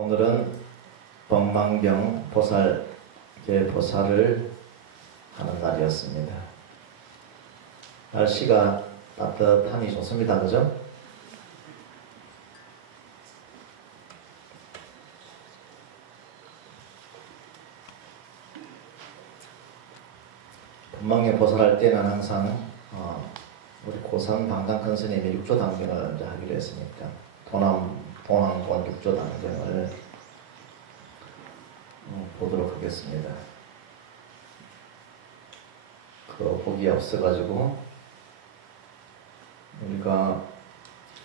오늘은 법망경 보살계 보살을 하는 날이었습니다. 날씨가 따뜻하니 좋습니다. 그죠? 법망경 보살할 때는 항상 우리 고산 방당큰 스님이 육조 당경을 이제 하기로 했으니까 동안권 육조 당경을 보도록 하겠습니다. 그거 보기 앞서가지고 우리가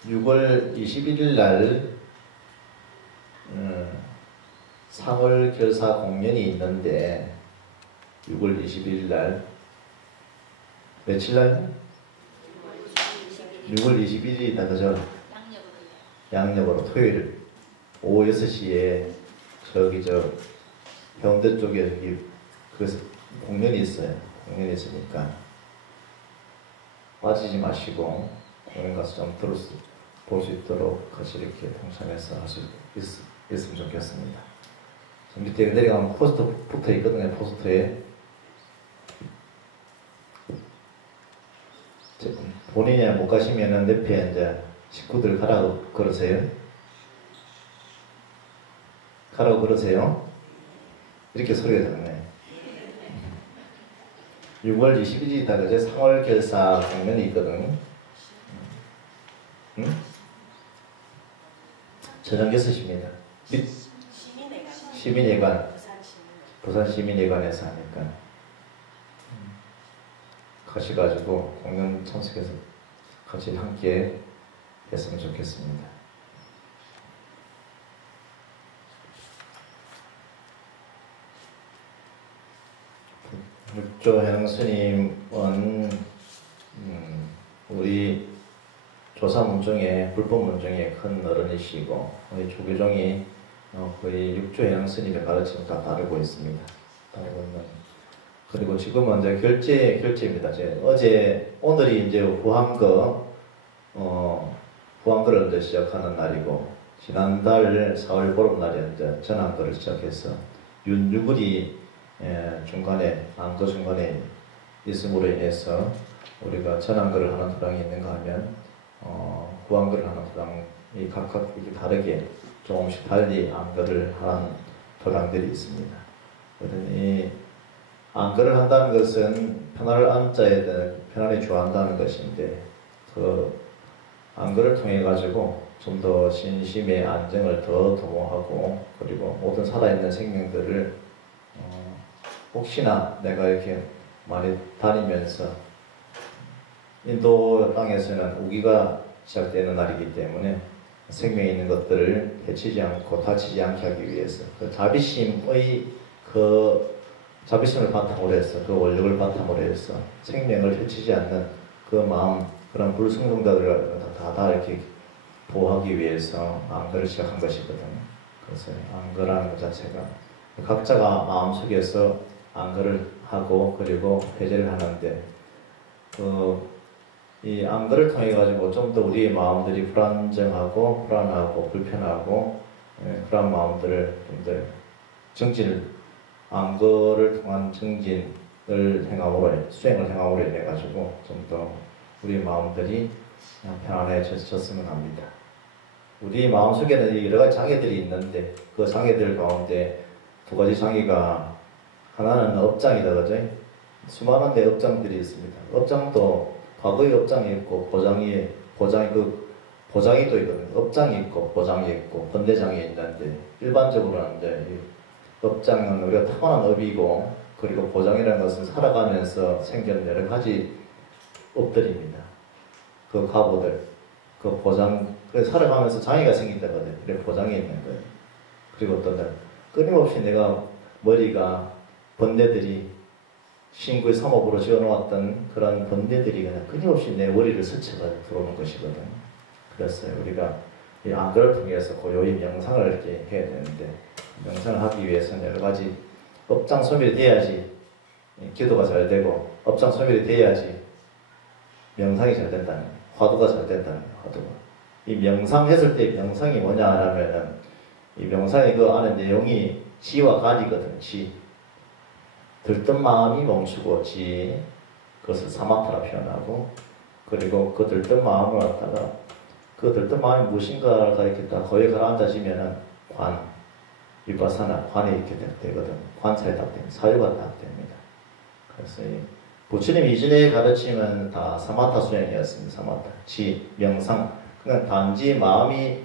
6월 21일 날 사월 결사 공연이 있는데 6월 21일 날 며칠 날? 6월 21일이다 그죠? 양력으로 토요일 오후 6시에 저기 해운대 쪽에 저기 그래서 공연이 있어요. 공연이 있으니까 빠지지 마시고 공연 가서 좀 볼 수 있도록 같이 이렇게 동참해서 할 수 있으면 좋겠습니다. 밑에 내려가면 포스터 붙어 있거든요. 포스터에 본인이 못 가시면은 옆에 이제 식구들 가라고 그러세요. 가라고 그러세요. 이렇게 소리가 들리네. 6월 20일이다 그제 3월 결사 공연이 있거든. 응? 저녁 6시입니다. 시민회관. 부산 시민회관에서 하니까 가셔가지고 공연 참석해서 같이 함께 했으면 좋겠습니다. 육조행 스님은 우리 조사문중에 불법문중에 큰 어른이시고 우리 조계종이 거의 육조행 스님의 가르침을 다 따르고 있습니다. 따르고 있는. 그리고 지금은 이제 결제입니다. 오늘이 이제 후한거를 이제 시작하는 날이고, 지난달 4월 보름날에 이제 전한거를 시작해서, 윤유불이 중간에, 안거 중간에 있음으로 인해서, 우리가 전한거를 하는 도량이 있는가 하면, 후한거를 하는 도량이 각각 다르게, 조금씩 달리 안거를 하는 도량들이 있습니다. 그러니, 안거를 한다는 것은 편안을 안자에 대한 편안히 주한다는 것인데 그 안거를 통해 가지고 좀 더 신심의 안정을 더 도모하고 그리고 모든 살아있는 생명들을 혹시나 내가 이렇게 많이 다니면서 인도 땅에서는 우기가 시작되는 날이기 때문에 생명이 있는 것들을 해치지 않고 다치지 않게 하기 위해서 그 자비심을 바탕으로 해서 그 원력을 바탕으로 해서 생명을 해치지 않는 그 마음 그런 불승성자들을 다 이렇게 보호하기 위해서 안거를 시작한 것이거든요. 그래서 안거라는 것 자체가 각자가 마음속에서 안거를 하고 그리고 회제를 하는데 이 안거를 통해 가지고 좀 더 우리의 마음들이 불안정하고 불안하고 불편하고 그런 마음들을 좀 더 정진을 안거를 통한 정진을 수행을 행함으로 인해 가지고 좀 더 우리 마음들이 편안해졌으면 합니다. 우리 마음속에는 여러 가지 장애들이 있는데 그 장애들 가운데 두 가지 장애가 하나는 업장이다 그죠? 수많은 데 업장들이 있습니다. 업장도 과거의 업장이 있고 보장이 또 있거든요. 업장이 있고 보장이 있고 번대장이 있는데 일반적으로는 이제 업장은 우리가 타고난 업이고 그리고 보장이라는 것은 살아가면서 생기는 여러 가지 업들입니다. 그 가보들, 그 보장, 살아가면서 장애가 생긴다거든요. 그래 보장이 있는 거예요. 그리고 어떤 날 끊임없이 내가 머리가 번뇌들이 신구의 삼업으로 지어놓았던 그런 번뇌들이 그냥 끊임없이 내 머리를 스쳐가지고 들어오는 것이거든요. 그래서 우리가 이 안거를 통해서 고요히 명상을 이렇게 해야 되는데 명상을 하기 위해서는 여러 가지 업장 소멸이 돼야지 기도가 잘 되고 업장 소멸이 돼야지 명상이 잘 된다는 화두가 잘 된다는 화두가 이 명상했을 때 명상이 뭐냐 하면은 이 명상의 그 안에 내용이 지와 간이거든. 지. 들뜬 마음이 멈추고 지. 그것을 사마타라 표현하고, 그리고 그 들뜬 마음을 갖다가 그 들뜬 마음이 무엇인가를 가리켰다. 거기에 가라앉아지면은 관, 위파사나 관이 이렇게 되거든. 관사에 딱 됩니다. 사유가 딱 됩니다. 그래서 부처님 이전의 가르침은 다 사마타 수행이었습니다. 사마타, 지, 명상. 그냥 단지 마음이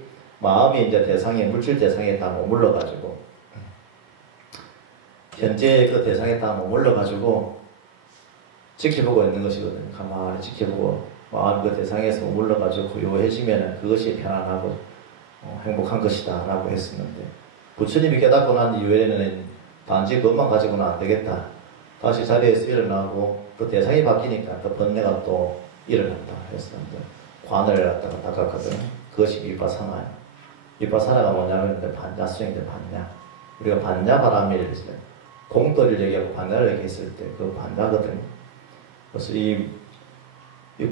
이제 대상에, 물질 대상에 다 머물러가지고, 현재 그 대상에 다 머물러가지고, 지켜보고 있는 것이거든요. 가만히 지켜보고, 마음 그 대상에서 머물러가지고 고요해지면 그것이 편안하고, 행복한 것이다. 라고 했었는데, 부처님이 깨닫고 난 이후에는 단지 그것만 가지고는 안 되겠다. 다시 자리에서 일어나고, 그 대상이 바뀌니까 그 번뇌가 또 일어난다. 했었는데, 관을 갖다가 닦았거든. 그것이 위파사나예요. 위파사나가 뭐냐면 반야 수행인데 반야. 우리가 반야 바람일 때 공도를 얘기하고 반야를 얘기했을 때 그 반야거든요. 그래서 이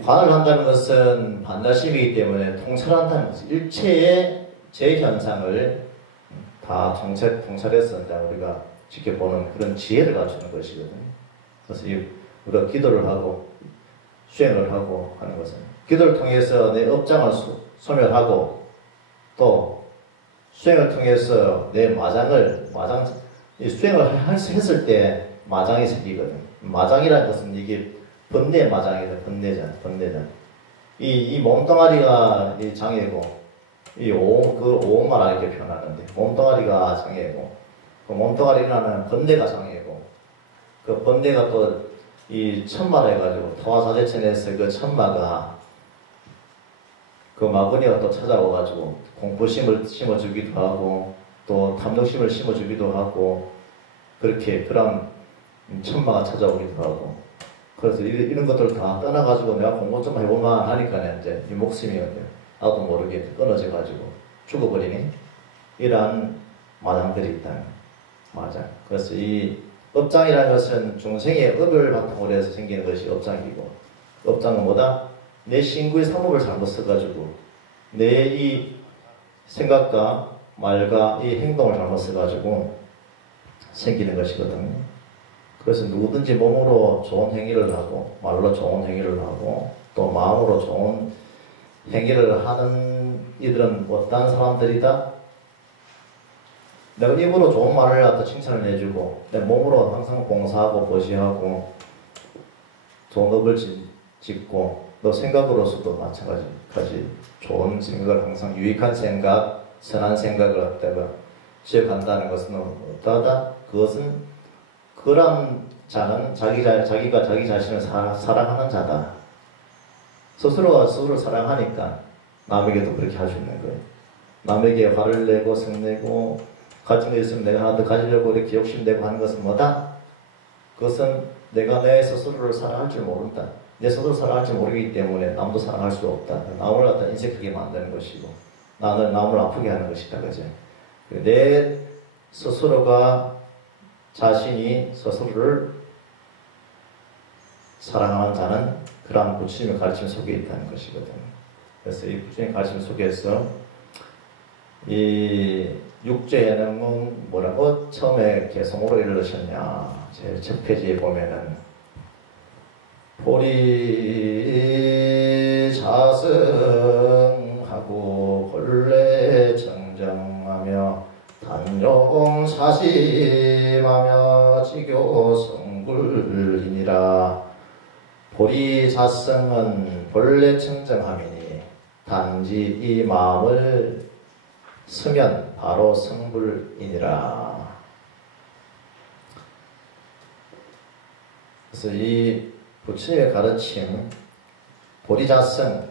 관을 한다는 것은 반야심이기 때문에 통찰한다는 것은 일체의 제 현상을 다 통찰해서 우리가 지켜보는 그런 지혜를 갖추는 것이거든요. 그래서 우리가 기도를 하고 수행을 하고 하는 것은 기도를 통해서 내 업장을 소멸하고 또 수행을 통해서 내 수행을 했을 때 마장이 생기거든. 마장이라는 것은 이게 번뇌 마장이다. 번뇌전. 이 몸뚱아리가 이 장애고, 그 오음만 이렇게 표현하는데, 몸뚱아리가 장애고, 그 몸뚱아리라는 번뇌가 장애고, 그 번뇌가 또 이 천마라 해가지고, 토화사제천에서 그 천마가 그 마구니가 또 찾아와가지고 공포심을 심어주기도 하고 또 탐욕심을 심어주기도 하고 그렇게 그런 천마가 찾아오기도 하고 그래서 이런 것들을 다 떠나가지고 내가 공부 좀 해보만 하니까 이제 이 목숨이 나도 모르게 끊어져가지고 죽어버리니 이러한 마장들이 있다는 마장. 그래서 이 업장이라는 것은 중생의 업을 바탕으로 해서 생기는 것이 업장이고 업장은 뭐다? 내 신구의 사목을 잘못 써가지고 내 이 생각과 말과 이 행동을 잘못 써가지고 생기는 것이거든요. 그래서 누구든지 몸으로 좋은 행위를 하고 말로 좋은 행위를 하고 또 마음으로 좋은 행위를 하는 이들은 어떤 사람들이다? 내가 입으로 좋은 말을 갖다 칭찬을 해주고 내 몸으로 항상 봉사하고 보시하고 좋은 업을 짓고 또 생각으로서도 마찬가지 좋은 생각을 항상 유익한 생각, 선한 생각을 갖다가 시작한다는 것은 어떠하다? 그것은 그런 자는 자기가 자기 자신을 사랑하는 자다. 스스로가 스스로를 사랑하니까 남에게도 그렇게 할 수 있는 거예요. 남에게 화를 내고 성내고 가진 게 있으면 내가 하나 더 가지려고 이렇게 욕심내고 하는 것은 뭐다? 그것은 내가 내 스스로를 사랑할 줄 모른다. 내 스스로 사랑할 줄 모르기 때문에 남도 사랑할 수 없다. 남을 갖다 인색하게 만드는 것이고 나는 남을 아프게 하는 것이다. 그죠? 내 스스로가 자신이 스스로를 사랑하는 자는 그러한 부처님의 가르침 속에 있다는 것이거든요. 그래서 이 부처님의 가르침 속에서 이 육죄해능은 뭐라고 처음에 개성으로 이르셨냐. 제일 첫 페이지에 보면은 보리 자성하고 본래 정정하며 단용 사심하며 지교 성불이니라. 보리 자성은 본래 청정함이니 단지 이 마음을 쓰면 바로 성불이니라. 그래서 이 부처님의 가르침 보리자성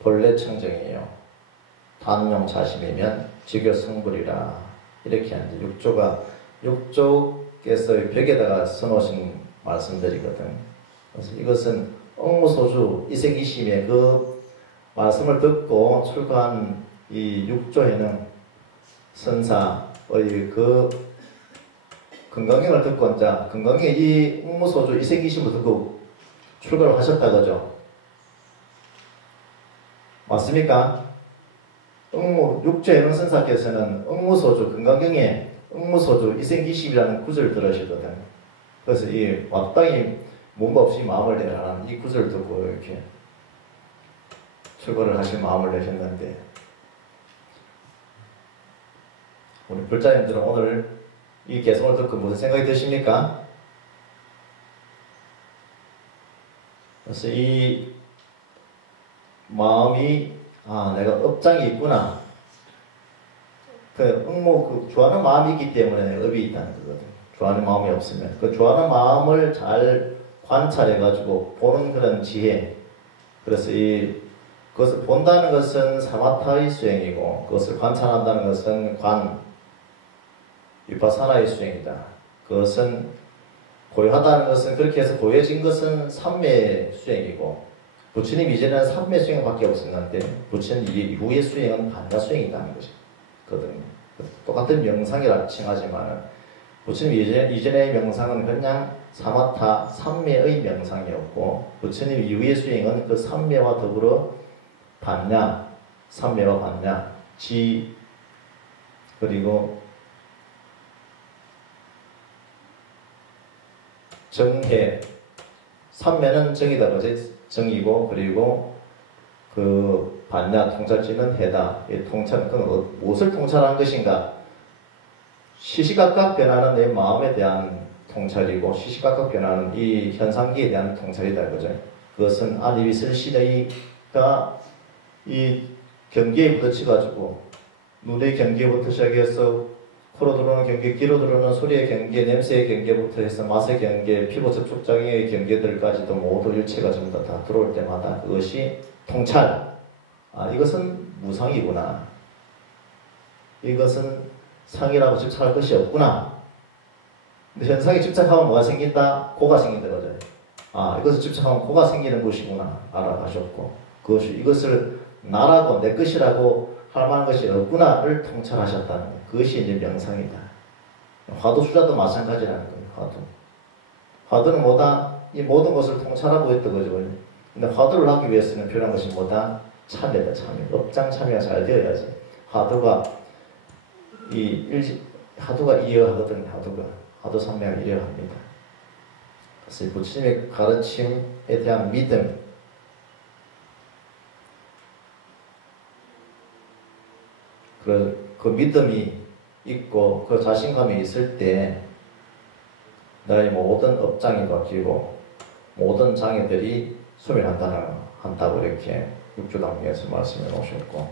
본래 청정이에요. 단용 자심이면 지교 성불이라. 이렇게 하는데 육조께서 벽에다가 써놓으신 말씀들이거든. 그래서 이것은 옥무소주 이색이심의 그 말씀을 듣고 출가한 이 육조에는 선사의 그 건강경을 듣고 이제 건강경에 이 옥무소주 이색이심을 듣고 출가를 하셨다 그죠? 맞습니까? 육조 해명선사께서는 응무소주 금강경에 응무소주 이생기십이라는 구절을 들으시거든. 그래서 이 마땅히 뭔가 없이 마음을 내라는 이 구절을 듣고 이렇게 출가를 하실 마음을 내셨는데, 우리 불자님들은 오늘 이 개성을 듣고 무슨 생각이 드십니까? 그래서 이 마음이 내가 업장이 있구나. 좋아하는 마음이 있기 때문에 업이 있다는 거거든. 좋아하는 마음이 없으면 그 좋아하는 마음을 잘 관찰해가지고 보는 그런 지혜. 그래서 그것을 본다는 것은 사마타의 수행이고, 그것을 관찰한다는 것은 위파사나의 수행이다. 그것은 고요하다는 것은, 그렇게 해서 고요해진 것은 삼매의 수행이고, 부처님 이전에는 삼매 수행밖에 없었는데 부처님 이후의 수행은 반야 수행이라는 것이거든요. 똑같은 명상이라 칭하지만 부처님 이전의 명상은 그냥 사마타 삼매의 명상이었고, 부처님 이후의 수행은 그 삼매와 더불어 반야, 삼매와 반야, 지, 그리고 정해. 삼매는 정이다, 그지? 정이고, 그리고 그 반야, 통찰지는 해다. 이 통찰, 무엇을 통찰하는 것인가? 시시각각 변하는 내 마음에 대한 통찰이고, 시시각각 변하는 이 현상기에 대한 통찰이다, 그죠? 그것은 안입있을 신의가 이 경계에 부딪혀가지고, 눈의 경계부터 시작해서 코로 들어오는 경계, 귀로 들어오는 소리의 경계, 냄새의 경계부터 해서 맛의 경계, 피부 접촉장애의 경계들까지도 모두 일체가 전부 다 들어올 때마다 그것이 통찰. 이것은 무상이구나. 이것은 상이라고 집착할 것이 없구나. 근데 현상에 집착하면 뭐가 생긴다? 고가 생긴다, 그죠? 이것을 집착하면 고가 생기는 것이구나 알아가셨고, 이것을 나라고 내 것이라고 할 만한 것이 없구나를 통찰하셨다는 거예요. 그것이 이제 명상이다. 화두 수자도 마찬가지라는 거예요. 화두는 뭐다? 이 모든 것을 통찰하고 있던 거죠. 근데 화두를 하기 위해서는 필요한 것이 뭐다? 참여다, 참여. 업장 참여가 잘 되어야지. 화두가 이어하거든요. 화두 삼매가 이어합니다. 그래서 부처님의 가르침에 대한 믿음, 그 믿음이 있고 그 자신감이 있을 때 나의 모든 업장이 바뀌고 모든 장애들이 소멸한다고 이렇게 육조당에서 말씀해 놓으셨고,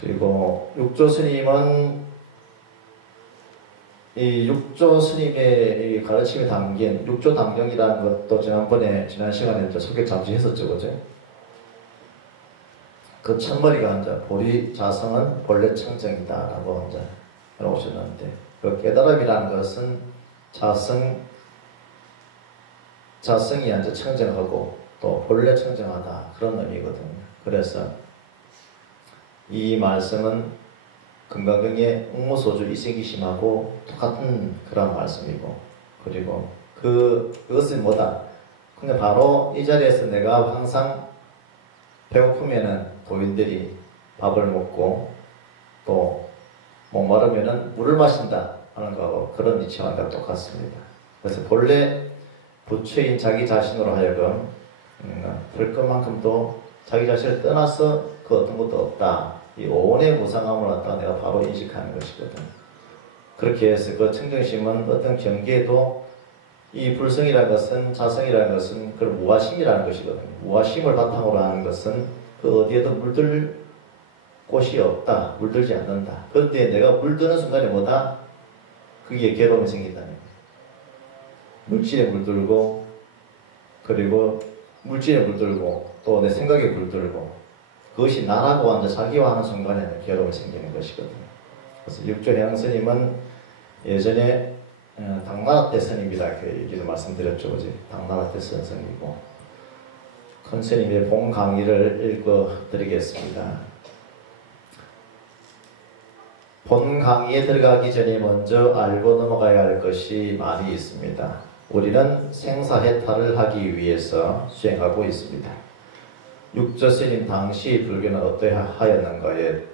그리고 육조 스님은 이 육조 스님의 가르침에 담긴 육조 당경이라는 것도 지난 시간에 이제 소개 잠시 했었죠, 그죠? 그 첫머리가 이제 보리자성은 본래 청정이다라고 이제 해놓으셨는데, 그 깨달음이라는 것은 자성이 이제 청정하고 또 본래 청정하다, 그런 의미거든요. 그래서 이 말씀은 금강경의 응무소주 이생기심하고 똑같은 그런 말씀이고, 그리고 그것은 뭐다? 근데 바로 이 자리에서 내가 항상 배고프면은 도인들이 밥을 먹고 또 목마르면은 물을 마신다 하는 거하고 그런 이치와 똑같습니다. 그래서 본래 부처인 자기 자신으로 하여금 될 것만큼도 자기 자신을 떠나서 그 어떤 것도 없다. 이 오온의 무상함을 갖다가 내가 바로 인식하는 것이거든. 그렇게 해서 그 청정심은 어떤 경계에도 이 불성이라는 것은, 자성이라는 것은 그 무아심이라는 것이거든. 무아심을 바탕으로 하는 것은 그 어디에도 물들 곳이 없다. 물들지 않는다. 그런데 내가 물드는 순간에 뭐다? 그게 괴로움이 생긴다는 거예요. 물질에 물들고, 그리고 물질에 물들고, 또 내 생각에 물들고, 그것이 나라고 하는 자기화하는 순간에는 괴로움이 생기는 것이거든요. 그래서 육조해양 스님은 예전에 당나라 때 스님이다 이렇게 얘기를 말씀드렸죠, 그지? 당나라 때 쓴 스님이고, 큰 스님의 본 강의를 읽어드리겠습니다. 본 강의에 들어가기 전에 먼저 알고 넘어가야 할 것이 많이 있습니다. 우리는 생사해탈을 하기 위해서 수행하고 있습니다. 육조스님 당시 불교는 어떠하였는가에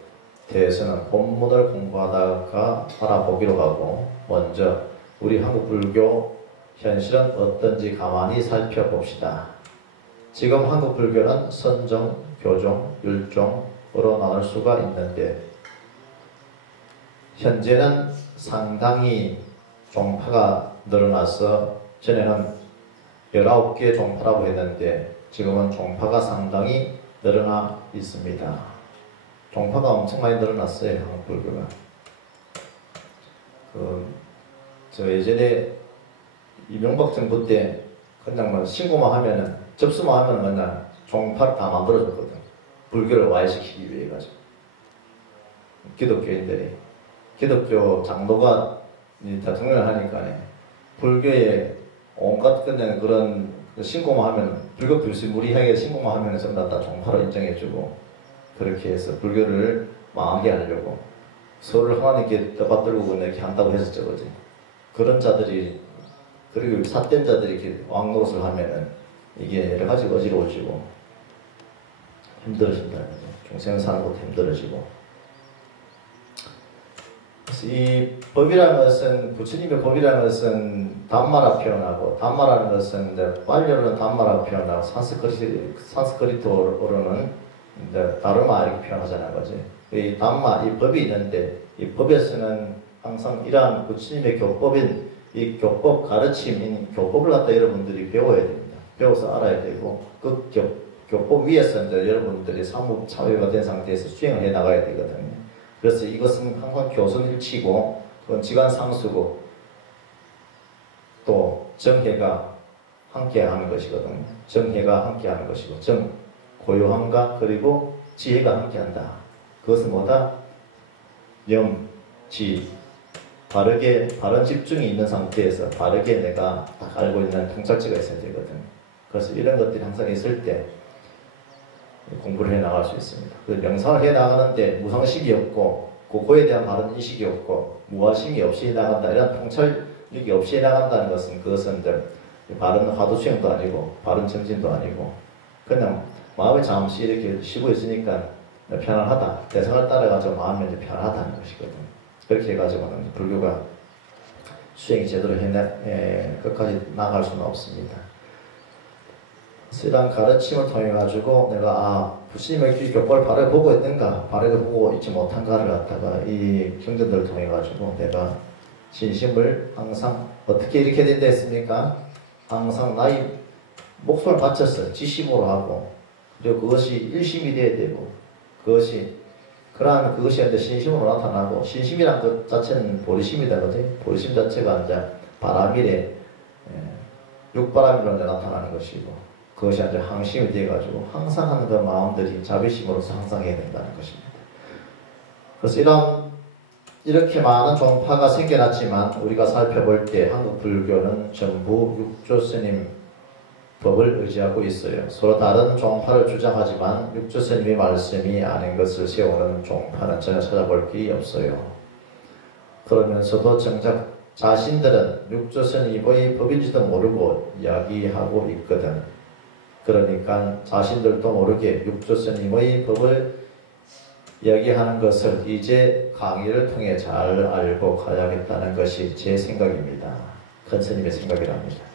대해서는 본문을 공부하다가 알아보기로 하고 먼저 우리 한국 불교 현실은 어떤지 가만히 살펴봅시다. 지금 한국 불교는 선종, 교종, 율종으로 나눌 수가 있는데 현재는 상당히 종파가 늘어나서 전에는 19개 종파라고 했는데 지금은 종파가 상당히 늘어나 있습니다. 종파가 엄청 많이 늘어났어요. 한국 불교가. 저 예전에 이명박 정부 때 그냥 뭐 신고만 하면은 접수만 하면은 그냥 종파를 다 만들어줬거든. 불교를 와해시키기 위해 가지고. 기독교인들이 기독교 장로가 대통령을 하니까 불교에 온갖 그런 신고만 하면 불교 불신무리하게 신고만 하면 전부 다 종파로 인정해주고 그렇게 해서 불교를 망하게 하려고 서로를 하나님께 떠받들고 이렇게 한다고 했었죠, 그지? 그런 자들이 그리고 삿된 자들이 이렇게 왕노릇을 하면은 이게 여러 가지 어지러워지고 힘들어진다는 거죠. 중생 사는 것도 힘들어지고. 그래서 이 법이라는 것은 부처님의 법이라는 것은 담마라 표현하고 담마라는 것은 이제 빨리어로는 담마라 표현하고 산스크리트어로는 이제 다르마 이렇게 표현하잖아요, 그지? 이 담마 이 법이 있는데 이 법에서는 항상 이러한 부처님의 교법인 이 교법 가르침인 교법을 갖다 여러분들이 배워야 됩니다. 배워서 알아야 되고 그 교법 위에서 이제 여러분들이 사무차별가 된 상태에서 수행을 해 나가야 되거든요. 그래서 이것은 항상 교선일치고 그건 지간상수고 또 정해가 함께하는 것이거든요. 정해가 함께하는 것이고 고요함과 그리고 지혜가 함께한다. 그것은 뭐다? 바른 집중이 있는 상태에서 바르게 내가 딱 알고 있는 통찰지가 있어야 되거든. 그래서 이런 것들이 항상 있을 때 공부를 해 나갈 수 있습니다. 그 명상을 해 나가는데 무상식이 없고 그거에 대한 바른 인식이 없고 무아심이 없이 해 나간다. 이런 통찰력이 없이 해 나간다는 것은 그것은 바른 화두수행도 아니고 바른 정진도 아니고 그냥 마음이 잠시 이렇게 쉬고 있으니까 편안하다. 대상을 따라가지고 마음이 이제 편안하다는 것이거든. 그렇게 해가지고는 불교가 수행이 제대로 끝까지 나갈 수는 없습니다. 그래서 이러한 가르침을 통해 가지고 내가 부처님의 교법을 바르게 보고 있는가, 바르게 보고 있지 못한가를 갖다가 이 경전들을 통해 가지고 내가 진심을 항상 어떻게 이렇게 된다 했습니까? 항상 나의 목숨을 바쳐서 지심으로 하고 그리고 그것이 일심이 되어야 되고 그러한 그것이 이제 신심으로 나타나고 신심이란 것 자체는 보리심이다, 그지? 보리심 자체가 이제 바람일에 육바람이로 이제 나타나는 것이고 그것이 이제 항심이 되어가지고 항상 하는 그 마음들이 자비심으로서 항상 해야 된다는 것입니다. 그래서 이렇게 많은 종파가 생겨났지만 우리가 살펴볼 때 한국 불교는 전부 육조스님 법을 의지하고 있어요. 서로 다른 종파를 주장하지만 육조스님의 말씀이 아닌 것을 세우는 종파는 전혀 찾아볼 길이 없어요. 그러면서도 정작 자신들은 육조스님의 법인지도 모르고 이야기하고 있거든. 그러니까 자신들도 모르게 육조스님의 법을 이야기하는 것을 이제 강의를 통해 잘 알고 가야겠다는 것이 제 생각입니다. 큰 스님의 생각이랍니다.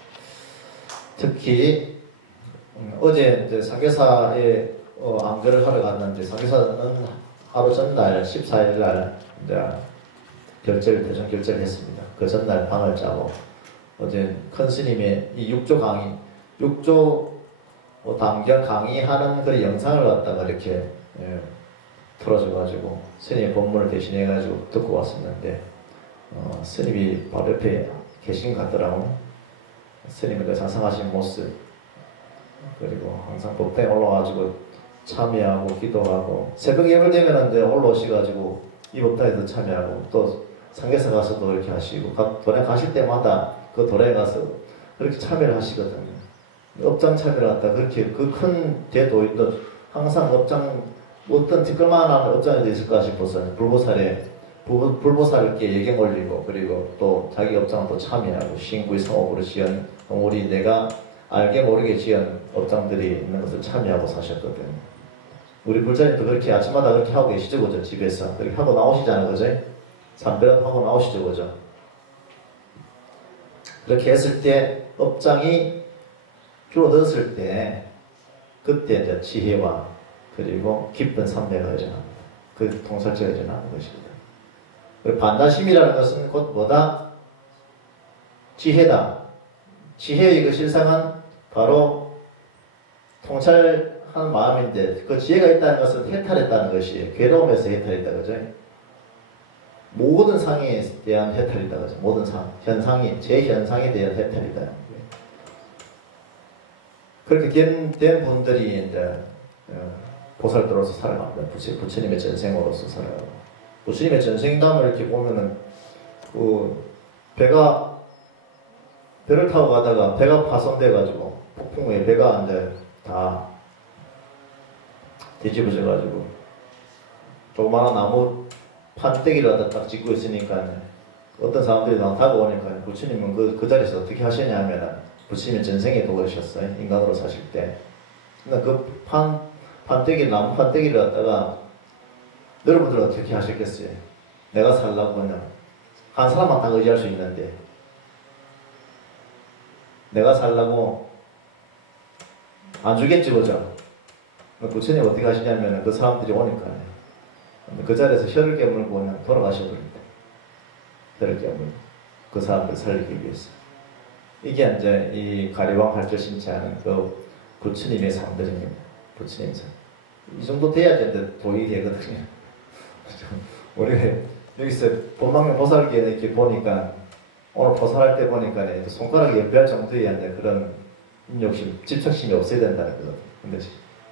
특히 어제 이제 사계사에 안거를 하러 갔는데 사계사는 하루 전날 14일날 이제 대전 결제를 했습니다. 그 전날 방을 짜고 어제 큰 스님의 이 육조 강의, 육조 단경 강의하는 그 영상을 갖다가 이렇게 틀어줘가지고 스님의 법문을 대신해가지고 듣고 왔었는데 스님이 바로 옆에 계신 것 같더라고요. 스님의 그 자상하신 모습 그리고 항상 법당에 올라와가지고 참여하고 기도하고 새벽 예물 되면 이제 올라오셔가지고 이 법당에도 참여하고 또 상계사 가서도 이렇게 하시고 도량 가실 때마다 그 도량에 가서 그렇게 참여를 하시거든요. 업장 참여를 한다. 그렇게 그 큰 대도인도 항상 업장 어떤 티끌만한 업장이 있을까 싶어서 불보살께 예경 올리고 그리고 또 자기 업장을 또 참여하고 신구의 성업으로 지은 우리 내가 알게 모르게 지은 업장들이 있는 것을 참여하고 사셨거든요. 우리 불자님도 그렇게 아침마다 그렇게 하고 계시죠, 그죠? 집에서. 그렇게 하고 나오시잖아요, 그죠? 삼배락 하고 나오시죠, 그죠? 그렇게 했을 때, 업장이 줄어들었을 때, 그때 이제 지혜와 그리고 기쁜 삼배가 여전합니다. 그 통살제가 여전하는 것입니다. 그리고 반다심이라는 것은 곧 뭐다? 지혜다. 지혜의 그 실상은 바로 통찰하는 마음인데, 그 지혜가 있다는 것은 해탈했다는 것이에요. 괴로움에서 해탈했다, 그죠? 모든 상에 대한 해탈이다, 그죠? 모든 상, 현상이, 제 현상에 대한 해탈이다. 그렇게 된 분들이 이제 보살도로서 살아갑니다. 부처님의 전생으로서 살아가고. 부처님의 전생담을 이렇게 보면은, 배를 타고 가다가 배가 파손돼가지고, 폭풍에 배가 이제 다 뒤집어져가지고, 조그마한 나무 판때기를 갖다 딱 짚고 있으니까, 어떤 사람들이 다가오니까, 부처님은 그 자리에서 어떻게 하시냐면은, 부처님은 전생에 도우셨어요. 인간으로 사실 때. 근데 그 나무 판때기를 갖다가, 여러분들은 어떻게 하셨겠어요? 내가 살라고 하면, 한 사람만 다 의지할 수 있는데, 내가 살라고 안 주겠지, 그죠? 부처님 어떻게 하시냐면, 그 사람들이 오니까, 그 자리에서 혀를 깨물고 그냥 돌아가셔버립니다. 혀를 깨물고. 그 사람들 살리기 위해서. 이게 이제 이 가리왕 할조신차는 그 부처님의 상대적입니다. 부처님 상. 이 정도 돼야 이제 도의 되거든요. 우리가 여기서 본망경 보살께 이렇게 보니까, 오늘 보살할 때 보니까 손가락이 옆에 정도의 이제 그런 인욕심, 집착심이 없어야 된다는 거거든요. 근데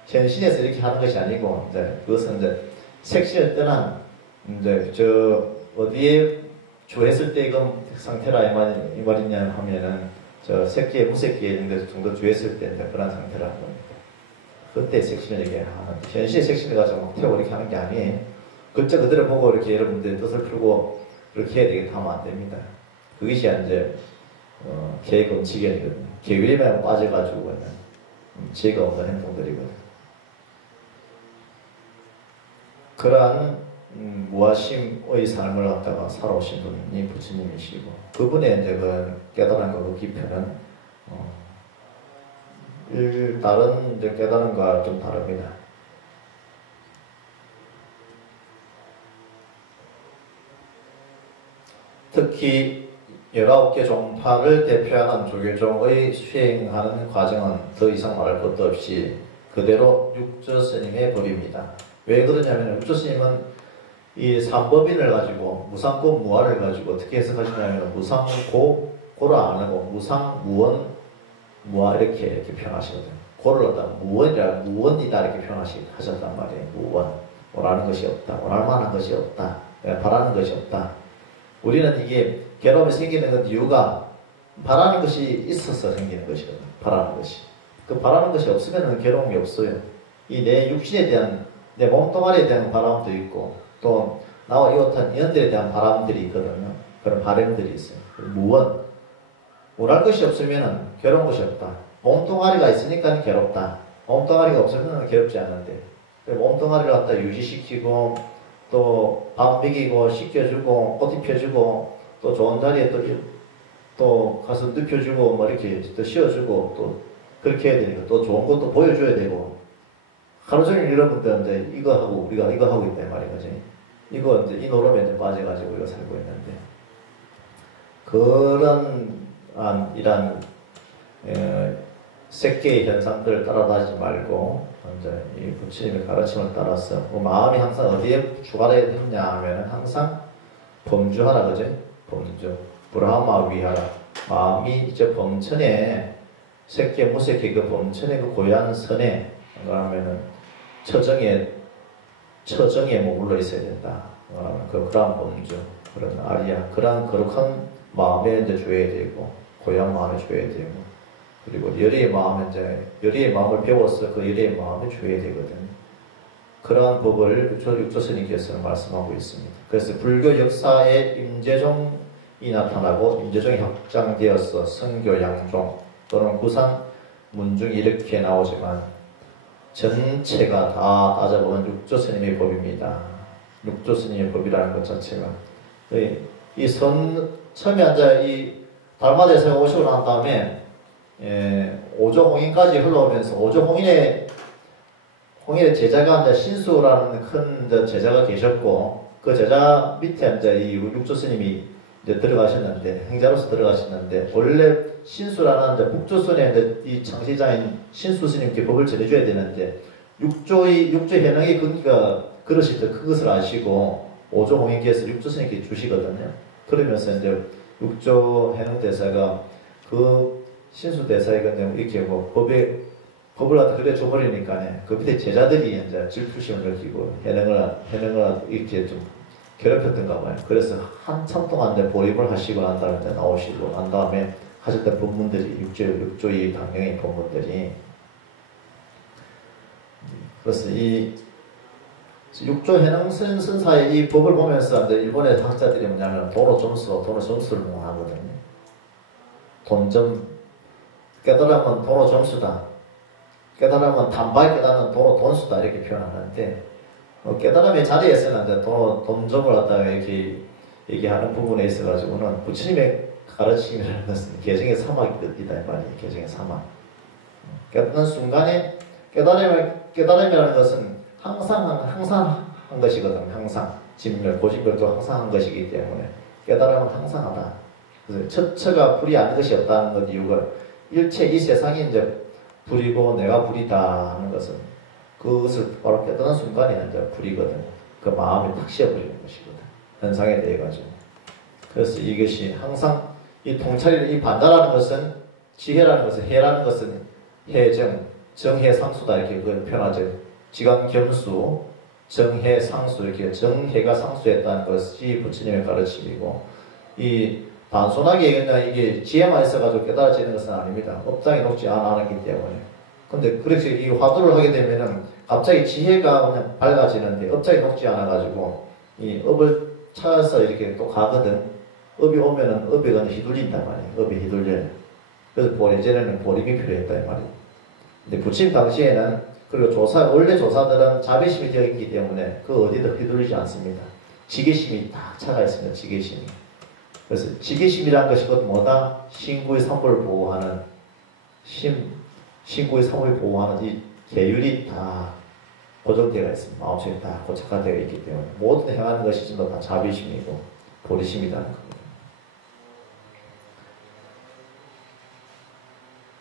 현신에서 이렇게 하는 것이 아니고, 이제 그것은 이제 색신을 떠난, 이제 어디에 주했을 때 이건 상태라 이 말이냐 하면은, 새끼에 무새끼에 정도 주했을 때 이제 그런 상태라는 겁니다. 그때 색신을 얘기하는, 현신의 색신을 가지고 막 태우고 이렇게 하는 게 아니에요. 글자 그대로 보고 이렇게 여러분들이 뜻을 풀고 그렇게 해야 되겠다 하면 안 됩니다. 그것이 이제, 계획음치견이거든요. 계율에만 빠져가지고, 죄가 없는 행동들이거든요. 그러한, 무아심의 삶을 갖다가 살아오신 분이 부처님이시고, 그분의 이제 그 깨달은 그 깊이는, 다른 이제 깨달음과 좀 다릅니다. 특히 19개 종파를 대표하는 조계종의 수행하는 과정은 더 이상 말할 것도 없이 그대로 육조스님의 법입니다. 왜 그러냐면 육조스님은 이 삼법인을 가지고 무상고 무아를 가지고 어떻게 해석하시냐면 무상고 고를 안 하고 무상 무원 무아 이렇게 표현하시거든요. 고를 얻다 무원이라 무원이다 이렇게 표현하셨단 말이에요. 무원 원하는 것이 없다. 원할 만한 것이 없다. 바라는 것이 없다. 우리는 이게 괴로움이 생기는 건 이유가 바라는 것이 있어서 생기는 것이거든요. 바라는 것이. 그 바라는 것이 없으면 괴로움이 없어요. 이 내 육신에 대한, 내 몸뚱아리에 대한 바람도 있고, 또 나와 이웃한 인연들에 대한 바람들이 있거든요. 그런 바람들이 있어요. 무원. 원할 것이 없으면 괴로운 것이 없다. 몸뚱아리가 있으니까 괴롭다. 몸뚱아리가 없으면 괴롭지 않는데. 몸뚱아리를 갖다 유지시키고, 또 밥 먹이고 씻겨주고 옷 입혀주고 또 좋은 자리에 또 가서 눕혀주고 뭐 이렇게 또 씌워주고 또 그렇게 해야 되니까 또 좋은 것도 보여줘야 되고 하루 종일 여러분들 이제 이거 하고 우리가 이거 하고 있단 말이지. 이거 이제 이 노름에 이제 빠져가지고 우리가 살고 있는데 그런 이런 색계의 현상들을 따라다니지 말고 이제 이 부처님의 가르침을 따라서 마음이 항상 어디에 주가되어 있냐 하면 항상 범주하라 그지? 범주 브라마 위하라. 마음이 이제 범천에 색계 무색계 그 범천의 그 고향 선에 그러면은 처정에 머물러 있어야 된다. 그러한 범주 그런 아리야 그러한 거룩한 마음에 이제 줘야 되고 고향 마음에 줘야 되고. 그리고 열의의 마음을 배워서 그 열의의 마음을 줘야 되거든요. 그러한 법을 육조스님께서는 말씀하고 있습니다. 그래서 불교 역사에 임재종이 나타나고 임재종이 확장되어서 선교 양종 또는 구산 문중이 이렇게 나오지만 전체가 다 따져보면 육조 스님의 법입니다. 육조 스님의 법이라는 것 자체가 처음에 앉아 이 달마대사가 오시고 난 다음에 오조 홍인까지 흘러오면서 오조 홍인의 제자가 이제 신수라는 큰 제자가 계셨고 그 제자 밑에 이제 이 육조 스님이 이제 들어가셨는데 행자로서 들어가셨는데 원래 신수라는 이제 북조선의 이제 이 창시자인 신수 스님께 법을 전해줘야 되는데 육조 현황이 그릇이 더 큰 것을 아시고 오조 홍인께서 육조 스님께 주시거든요. 그러면서 이제 육조 해능 대사가 그 신수 대사에게 이렇게 뭐 법을 갖다 그래 줘버리니까 그 밑에 제자들이 이제 질투심을 느끼고 해능을 이렇게 좀 괴롭혔던가 봐요. 그래서 한참 동안 이제 보립을 하시고 난 다음에 이제 나오시고 난 다음에 하셨던 법문들이 육조의 강령의 법문들이 그래서 이 육조 해능 선사의 이 법을 보면서 이제 일본의 학자들이 뭐냐면 돈을 점수를 하거든요. 깨달으면 돈의 점수다. 깨달으면 단박에 깨닫는 돈수다 이렇게 표현하는데 깨달음의 자리에서는 이제 돈점을 갖다가 이렇게 얘기하는 부분에 있어가지고는 부처님의 가르침이라는 것은 개정의 사막이다 이 말이에요. 개정의 사막. 깨닫는 순간에 깨달음이라는 것은 항상 한 것이거든. 항상 고진별도 항상 한 것이기 때문에 깨달음은 항상 하다. 그래서 처처가 불이 아닌 것이 없다는 것 이유가 일체 이 세상이 이제 불이고 내가 불이다 하는 것은 그것을 바로 깨닫는 순간에 이제 불이거든. 그 마음이 탁 씌어버리는 것이거든. 현상에 대해 가지고. 그래서 이것이 항상 이 통찰이 이 반다라는 것은 지혜라는 것은 해라는 것은 정해 상수다 이렇게 그걸 표현하죠. 지간겸수, 정해 상수 이렇게 정해가 상수했다는 것이 부처님의 가르침이고 이 단순하게 그냥 이게 지혜만 있어가지고 깨달아지는 것은 아닙니다. 업장이 높지 않기 때문에. 근데 그렇게 이 화두를 하게 되면은 갑자기 지혜가 그냥 밝아지는데 업장이 높지 않아가지고 이 업을 찾아서 이렇게 또 가거든. 업이 오면은 업에 그냥 휘둘린단 말이에요. 업이 휘둘려요. 그래서 예전에는 보림이 필요했다 이 말이에요. 근데 부처님 당시에는 그리고 원래 조사들은 자비심이 되어 있기 때문에 그 어디도 휘둘리지 않습니다. 지게심이 딱 차가 있습니다. 지게심이. 그래서 지게심이라는 것이 곧 뭐다? 신구의 삼보를 보호하는 신구의 삼보를 보호하는 이 계율이 다 고정되어 있습니다. 마음속에 다 고착화되어 있기 때문에 모든 행하는 것이 전부 다 자비심이고 보리심이라는 겁니다.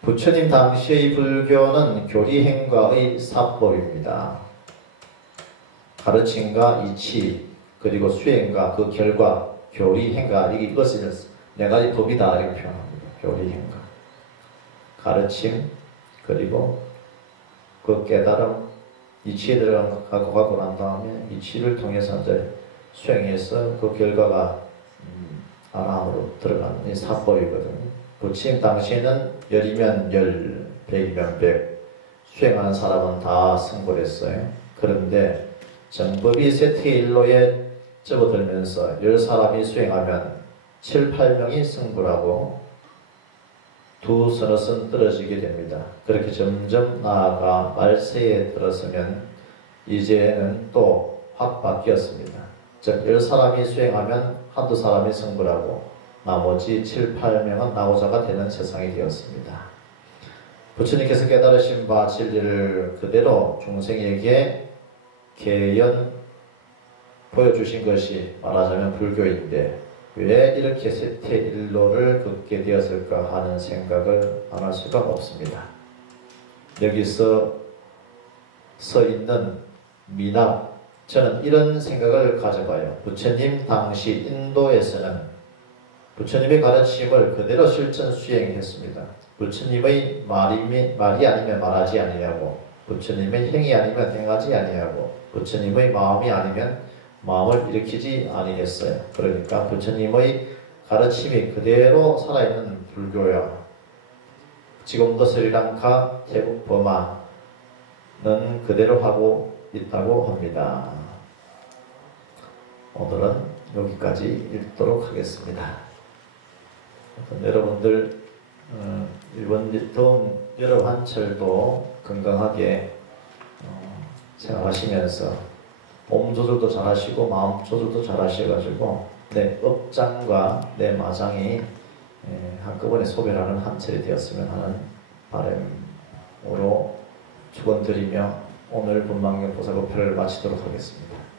부처님 당시의 불교는 교리행과의 사법입니다. 가르침과 이치 그리고 수행과 그 결과 교리행과 이것을 네 가지 법이다 이렇게 표현합니다. 교리행과 가르침 그리고 그 깨달음 이치에 들어가고 난 다음에 이치를 통해서 이제 수행해서 그 결과가 아라함으로 들어가는 이 사법이거든요. 부처님 당시에는 열이면 열, 백이면 백 수행하는 사람은 다 승불했어요. 그런데 정법이 세태일로에 접어들면서 10사람이 수행하면 7, 8명이 승불하고 두 서너선 떨어지게 됩니다. 그렇게 점점 나아가 말세에 들어서면 이제는 또 확 바뀌었습니다. 즉 10사람이 수행하면 한두 사람이 승불하고 나머지 7, 8명은 나오자가 되는 세상이 되었습니다. 부처님께서 깨달으신 바 진리를 그대로 중생에게 개연 보여주신 것이 말하자면 불교인데 왜 이렇게 세태일로를 걷게 되었을까 하는 생각을 안 할 수가 없습니다. 여기서 서 있는 미납 저는 이런 생각을 가져봐요. 부처님 당시 인도에서는 부처님의 가르침을 그대로 실천 수행했습니다. 부처님의 말이 아니면 말하지 아니하고 부처님의 행이 아니면 행하지 아니하고 부처님의 마음이 아니면 마음을 일으키지 아니했어요. 그러니까 부처님의 가르침이 그대로 살아있는 불교야. 지금도 스리랑카, 태국, 버마는 그대로 하고 있다고 합니다. 오늘은 여기까지 읽도록 하겠습니다. 여러분들 이번 더운 여름 한철도 건강하게 생활하시면서 몸 조절도 잘 하시고 마음 조절도 잘 하셔가지고 내 업장과 내 마장이 한꺼번에 소멸하는 한철이 되었으면 하는 바람으로 축원드리며 오늘 분방경 보살법회를 마치도록 하겠습니다.